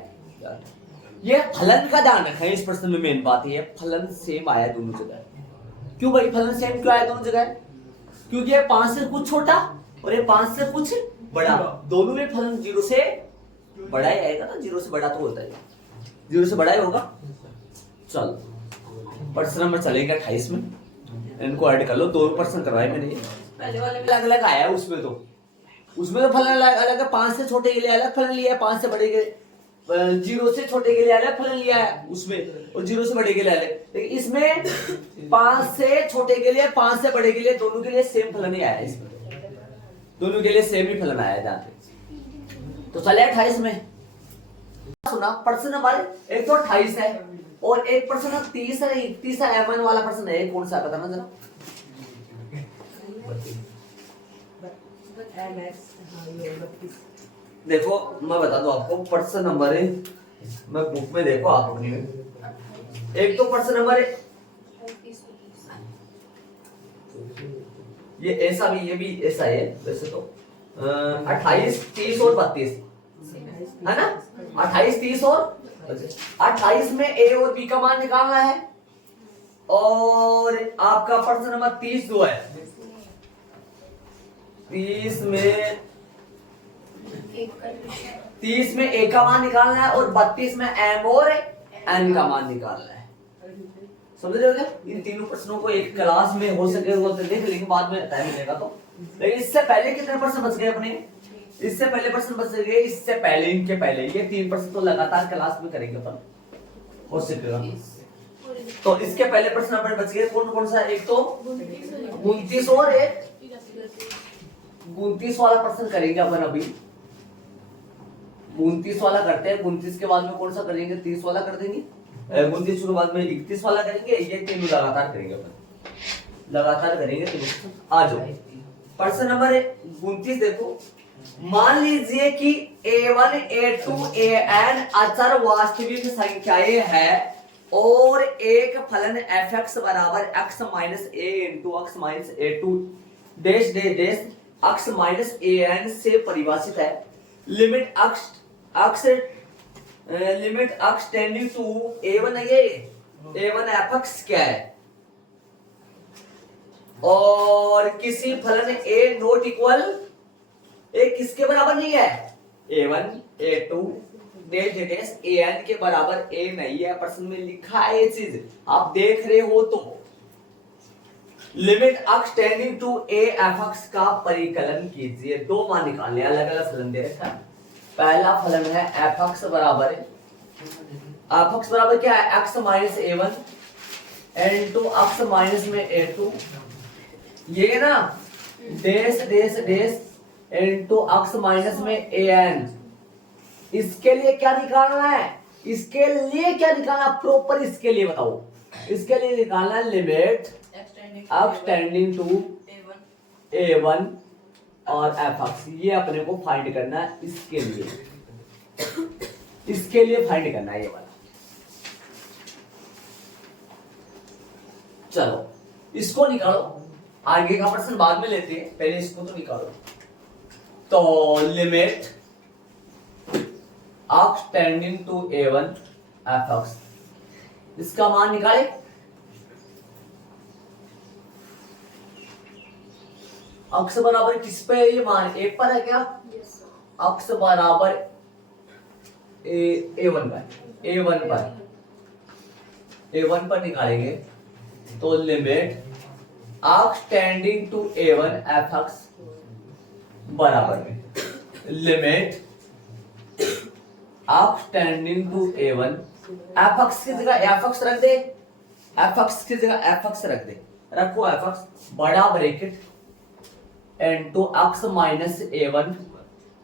ये फलन का ध्यान रखें। इस प्रश्न में मेन बात ये है, फलन सेम आया दोनों जगह। क्यों भाई फलन सेम क्यों आया दोनों जगह? क्योंकि ये 5 से कुछ छोटा और ये 5 से कुछ बड़ा, दोनों में फलन 0 से बड़ा ही आएगा ना। 0 से बड़ा तो होता है, 0 से बड़ा ही होगा। चलो प्रश्न नंबर चलेगा 28 में, इनको ऐड कर लो। 2 प्रश्न करवाए मैंने, पहले वाले में अलग अलग आया। उसमें तो फलन अलग है, 5 से छोटे के लिए अलग फलन लिया है, 5 से बड़े के 0 से छोटे के लिए अलग फलन लिया है उसमें, और 0 से बड़े के लिए अलग। लेकिन इसमें 5 से छोटे के लिए 5 से बड़े के लिए दोनों के लिए सेम फलन ही आया। इसमें दोनों के लिए सेम ही फलन आया जाते। तो चले 28 में सुना। प्रश्न नंबर एक तो 28 है और एक प्रश्न 30 है, 31 M1 वाला प्रश्न है। कौन सा बताना जरा? देखो मैं बता दूं आपको प्रश्न नंबर, मैं बुक में देखो आप अपनी में। एक तो प्रश्न नंबर ये ऐसा भी, ये भी ऐसा है वैसे तो 28, 30 और 32 है ना। 28, 30 और 28 में A और B का मान निकालना है, और आपका प्रश्न नंबर 30 जो है, 30 में एक का 30 में ए का मान निकालना है और 32 में एम और एन का मान निकालना है। समझ रहे हो क्या? इन तीनों प्रश्नों को एक क्लास में हो सके तो देख लेंगे, बाद में टाइम मिलेगा तो। लेकिन इससे पहले कितने प्रश्न बच गए अपने? इससे पहले प्रश्न बच गए, इससे पहले, इनके पहले ये 3 प्रश्न तो लगातार क्लास में करेंगे अपन, हो सकेगा। तो इसके पहले प्रश्न अपने बच गए कौन कौन सा? एक तो 29 और एक 29 वाला प्रश्न करेंगे अपन अभी। 29 वाला करते हैं, 29 के बाद में कौन सा करेंगे? 30 वाला कर देंगे। 29 के बाद में 31 वाला करेंगे। ये तीनों लगातार करेंगे अपन, लगातार करेंगे। तो आ जाओ प्रश्न नंबर 29 देखो। मान लीजिए कि a1 a2 an अचर वास्तविक संख्याएं हैं और एक फलन fx बराबर x minus a into x minus a2 dash dash dash x minus an से परिभाषित है। Limit x tending to a1 है, ये a1 fx क्या है? और किसी फलन a नॉट इक्वल ए किसके बराबर नहीं है? a1 a2 dash dash an के बराबर a नहीं है। प्रश्न में लिखा है ये चीज, आप देख रहे हो तो। Limit x tending to a fx का परिकलन कीजिए। दो मान निकालने, अलग अलग फलन दे रखा है। पहला फलन है fx बराबर क्या है? x minus a1 into x minus में a2, ये ना dash dash dash into x minus में an। इसके लिए क्या निकालना है? इसके लिए क्या निकालना प्रॉपर? इसके लिए बताओ। इसके लिए निकालना है limit x tending to a1 और fx। ये अपने को फाइंड करना है। इसके लिए फाइंड करना है ये वाला। चलो इसको निकालो, आगे का प्रश्न बाद में लेते हैं, पहले इसको तो निकालो। तो limit x tending to a1 fx, इसका मान निकाले। x बराबर किस पे है? ये मान एक पर है क्या? x बराबर a1 पर निकालेंगे तो limit x tending to a1 fx बराबर में limit x tending to a1 fx की जगह fx रख दे, fx की जगह fx रख दे। रखो fx बड़ा bracket into x minus a1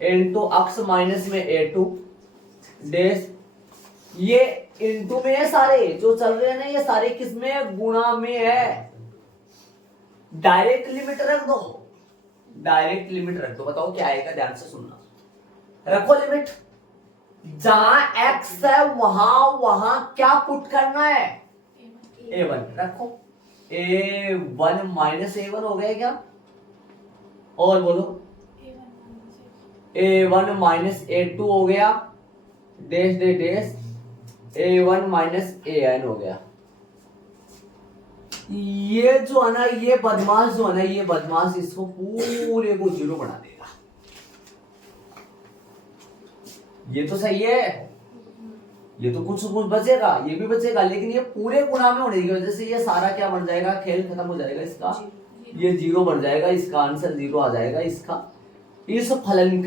into x minus में a2 डैश, ये इनटू में है सारे जो चल रहे हैं ना, ये सारे किसमें? गुणा में है। डायरेक्ट लिमिट रख दो, डायरेक्ट लिमिट रख दो। बताओ क्या आएगा? ध्यान से सुनना। रखो लिमिट, जहां x है वहां क्या पुट करना है? a1 रखो। a1 माइनस a1 हो गया क्या? और बोलो a1 माइनस a2 हो गया dash dash dash a1 minus an हो गया। ये जो है ना, ये बदमाश जो है ना, ये बदमाश इसको पूरे को जीरो बना देगा। ये तो सही है, ये तो कुछ बचेगा, ये भी बचेगा, लेकिन ये पूरे गुणा में होने की वजह से ये सारा क्या बन जाएगा? खेल खत्म हो जाएगा इसका, ये जीरो बढ़ जाएगा, इसका आंसर जीरो आ जाएगा इसका। इस फलन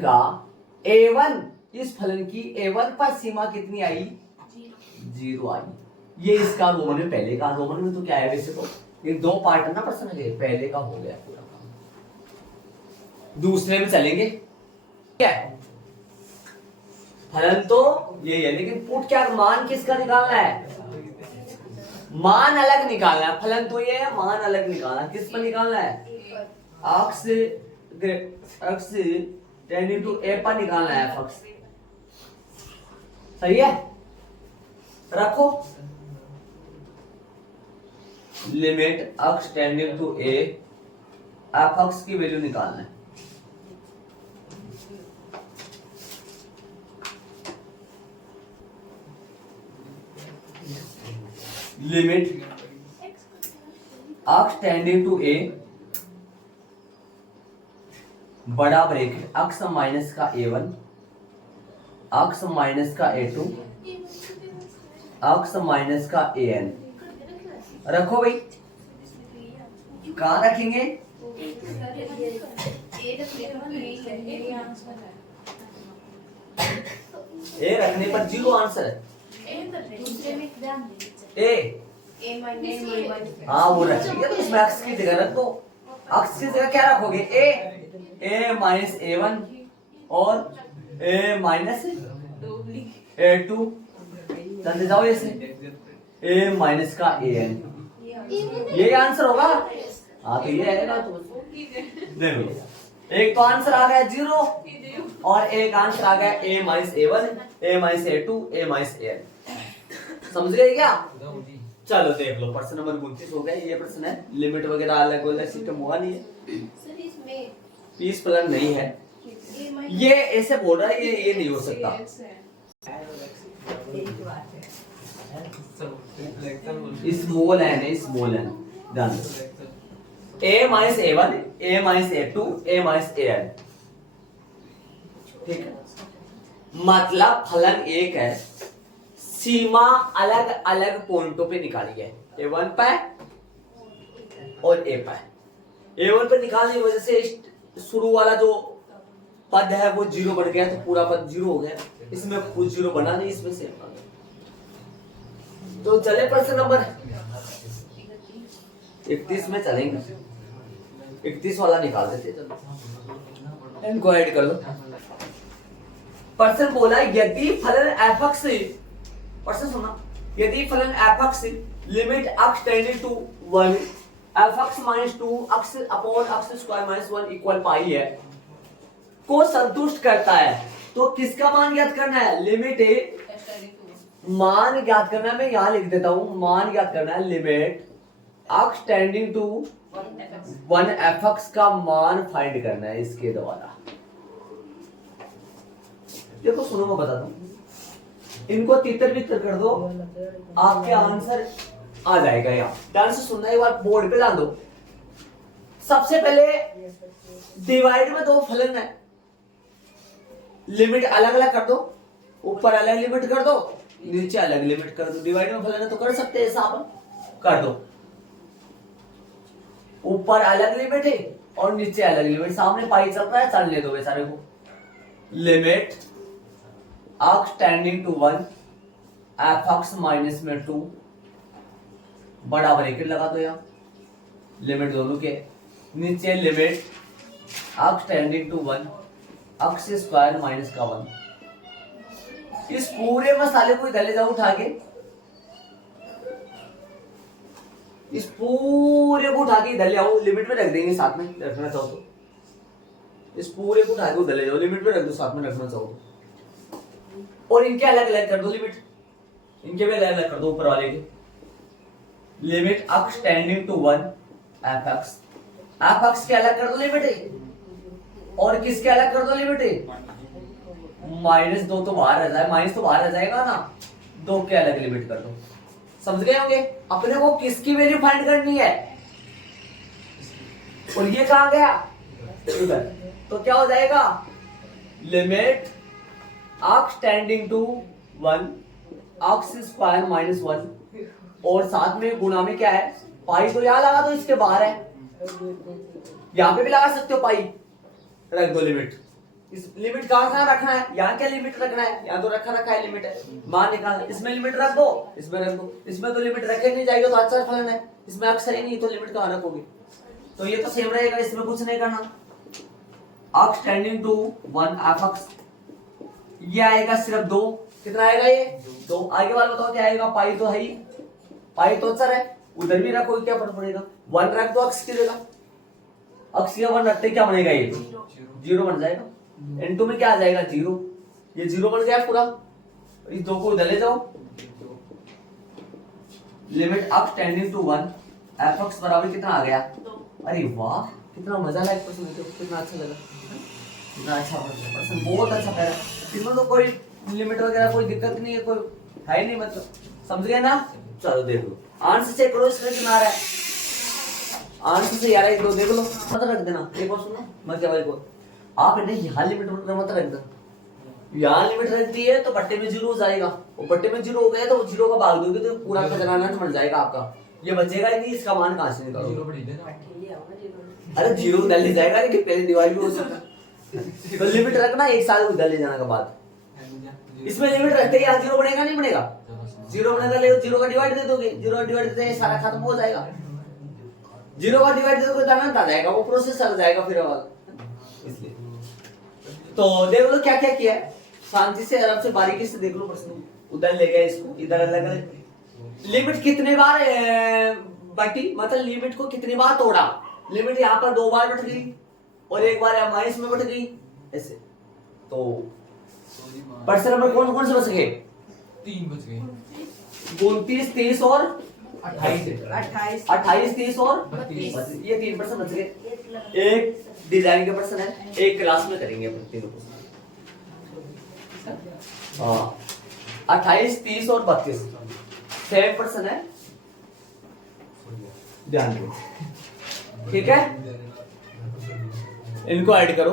का a1, इस फलन की a1 पर सीमा कितनी आई? जीरो आई। ये इसका रोमन में, पहले का रोमन में तो क्या है वैसे तो ये दो पार्ट है ना प्रश्न के, पहले का हो गया पूरा काम, दूसरे में चलेंगे। क्या है फलन तो ये है, लेकिन पुट क्या, मान किसका निकालना है? मान अलग निकालना है। फलन तो ये है, मान अलग निकालना। किस पर निकालना है? x टेंडिंग टू a पर निकालना है fx। सही है, रखो limit x tending to a fx की वैल्यू निकालना है। Limit x tending to a बड़ा ब्रैकेट अक्स माइनस का a1 अक्स माइनस का a2 अक्स माइनस का an। रखो भाई, कहाँ रखेंगे? ए रखने पर 0 आंसर है। ए हाँ वो रखेंगे, तो इसमें अक्स की जगह रख दो। अक्स की जगह क्या रखोगे? ए माइनस a1 और a माइनस a2। चलते जाओ ऐसे, a माइनस का an, ये आंसर होगा। हाँ तो ये आएगा। तो देखो, एक तो आंसर आ गया 0 और एक आंसर आ गया a minus a1, a minus a2, a minus an। समझ गए क्या? चलो देख लो, प्रश्न नंबर 29 हो गया। ये प्रश्न है, लिमिट वगैरह अलग अलग सिस्टम हुआ नहीं है, पीस प्लान नहीं है। ये ऐसे बोल रहा है, ये नहीं हो सकता। स्मॉल एन है, small N. Done. a minus a1, a minus a2, a minus an। ठीक है, मतलब फलन एक है, सीमा अलग अलग पॉइंटों पे निकाली है, a1 पे और a पे। a1 पे निकालने की वजह से शुरू वाला जो पद है वो 0 बन गया, तो पूरा पद 0 हो गया। इसमें कुछ 0 बना नहीं, इसमें से तो चले प्रश्न नंबर 31 में चलेंगे। 31 वाला निकाल देते, चलो इनको ऐड कर लो। प्रश्न बोला, यदि फलन f(x), प्रश्न सुना, यदि फलन f(x) limit x tending to 1 f(x - 2 x upon x square - 1 equal pi है को संतुष्ट करता है, तो किसका मान ज्ञात करना है? लिमिट मान ज्ञात करना है। मैं यहां लिख देता हूं, मान ज्ञात करना है। Limit x tending to 1 f(x) का मान फाइंड करना है इसके द्वारा। देखो सुनो, मैं बताता हूं, इनको तितर बितर कर दो, आपके आंसर आ जाएगा। यहाँ ध्यान से सुनना, एक बार बोर्ड पे डाल दो। सबसे पहले डिवाइड में दो फलन है, लिमिट अलग अलग कर दो, ऊपर अलग लिमिट कर दो, नीचे अलग लिमिट कर दो। डिवाइड में फलन है तो कर सकते हैं, ऐसा अपन कर दो। ऊपर अलग लिमिट है और नीचे अलग लिमिट, सामने पाई चल रहा है, चलने दो सारे को। Limit x tending to 1 f(x) minus में 2 बड़ा ब्रैकेट लगा दो यहाँ, लिमिट दोनों के नीचे। Limit x tending to 1 x square minus का 1। इस पूरे मसाले को इधर ले जाओ उठा के, इस पूरे को उठा के इधर ले आओ, लिमिट में रख देंगे, साथ में रखना चाहो तो। इस पूरे को उठा के उधर ले जाओ, लिमिट में रख दो, साथ में रखना चाहो तो। और इनके अलग अलग कर दो लिमिट, इनके भी अलग अलग कर दो ऊपर वाले के। Limit x tending to 1 f(x), f(x) के अलग कर दो लिमिट है, और किसके अलग कर दो लिमिट है? -2 तो बाहर रह जाए, माइनस तो बाहर रह जाएगा ना, 2 के अलग लिमिट कर दो। समझ गए होंगे? अपने को किसकी वैल्यू फाइंड करनी है, और ये कहां गया? इधर। तो क्या हो जाएगा? Limit x tending to 1 x square minus 1, और साथ में गुणा में क्या है? पाई। तो यहां लगा दो, इसके बाहर है, यहां पे भी लगा सकते हो पाई। रख दो लिमिट। इस लिमिट कहां रखना है? यहाँ क्या लिमिट रखना है? यहाँ तो रखा है लिमिट है, मान निकालना। इसमें लिमिट रख दो, इसमें रख दो। इसमें तो लिमिट रखे नहीं जाएगा, तो अच्छा फलन है। इसमें अक्सर ही नहीं, तो लिमिट कहां रखोगे? तो ये तो सेम रहेगा, इसमें कुछ नहीं करना। x टेंडिंग टू 1 f(x), ये आएगा सिर्फ 2। कितना आएगा ये? 2। आगे वाला बताओ क्या आएगा? पाई तो है ही, पाई तो अक्सर है, उधर भी रखो, क्या फर्क पड़ेगा? 1 रख दो x की जगह, x की 1 रखते क्या बनेगा? ये 0 बन जाएगा। n2 में क्या आ जाएगा? 0। ये 0 बन गया पूरा। इस 2 को उधर ले जाओ। Limit x tending to 1 f(x) बराबर कितना आ गया? अरे वाह, कितना मजा आया प्रश्न, कितना अच्छा लगा, कितना अच्छा प्रश्न, बहुत अच्छा पहला। इसमें तो कोई लिमिट वगैरह कोई दिक्कत नहीं है, कोई है नहीं, मतलब समझ गए ना? चलो देख लो, आंसर चेक करो, इसमें कितना आ रहा है? आंसर से यार एक दो देख लो, मत रख देना। एक बार सुनो, मत क्या भाई को आप है ना यहाँ लिमिट मत रख दो, यहाँ लिमिट रख दी है तो बट्टे में जीरो हो जाएगा, और बट्टे में जीरो हो गया तो जीरो का भाग दोगे तो पूरा खजाना बन जाएगा आपका, ये बचेगा ही नहीं, इसका मान कहाँ से जीरो निकालोगे? बढ़ी देना। अरे जीरो उधर ले जाएगा लेकिन पहले दिवाली भी हो सकता है। तो लिमिट रखना, एक साल उधर ले जाने के बाद, इसमें लिमिट रखते ही यहाँ जीरो बनेगा नहीं बनेगा, जीरो बनेगा, ले जीरो का डिवाइड दे दोगे, जीरो का डिवाइड देते सारा खत्म हो जाएगा, जीरो का डिवाइड दे दोगे तो अनंत आ जाएगा, वो प्रोसेस चल जाएगा फिर इसलिए। तो देख लो क्या क्या किया है, शांति से आराम से बारीकी से देख लो प्रश्न, उधर ले गए इसको, इधर अलग अलग। लिमिट कितने बार बटी, मतलब लिमिट को कितनी बार तोड़ा, लिमिट यहाँ पर 2 बार बट गई और 1 बार माइनस में बट गई ऐसे। तो पर्सन नंबर कौन कौन से बच गए? 3 बच गए, 29, 30 और 28 28, 30 और 32। ये 3 पर्सन बच गए। एक डिजाइन के पर्सन है, एक क्लास में करेंगे अपन तीनों को। हाँ 28, 30 और 32 7 पर्सन है, ध्यान दो, ठीक है, इनको ऐड करो।